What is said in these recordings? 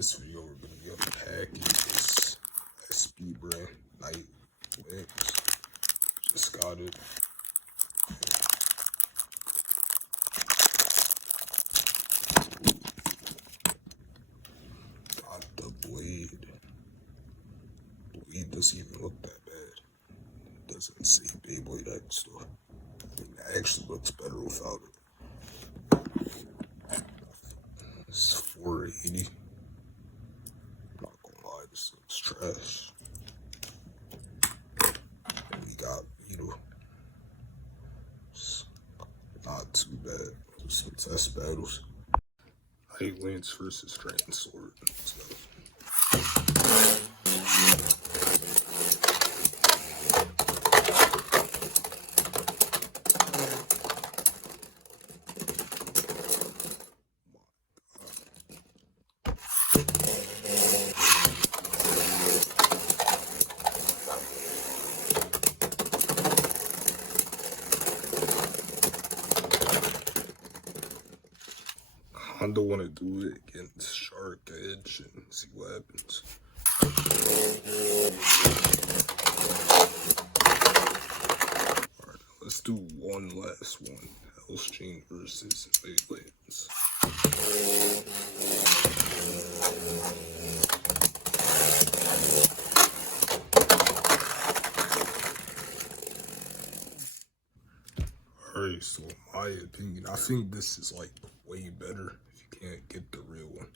this video, we're going to be unpacking this SP brand Night Legs. Just got it. Got the blade. Blade doesn't even look that bad. It doesn't say beybladex though. I mean, it actually looks better without it. It's 480. Not gonna lie, this looks trash. And we got Beetle. It's not too bad. Some test battles. Night Lance versus Dragon Sword. Let's go. I don't want to do it against Shark Edge and see what happens. Alright, let's do one last one. Hell's Chain versus Beybladex. Alright, so in my opinion, I think this is like way better. Can't get the real one.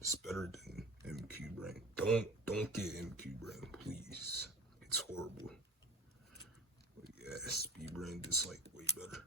It's better than MQ brand. Don't get MQ brand, please. It's horrible. But yeah, SP brand is like way better.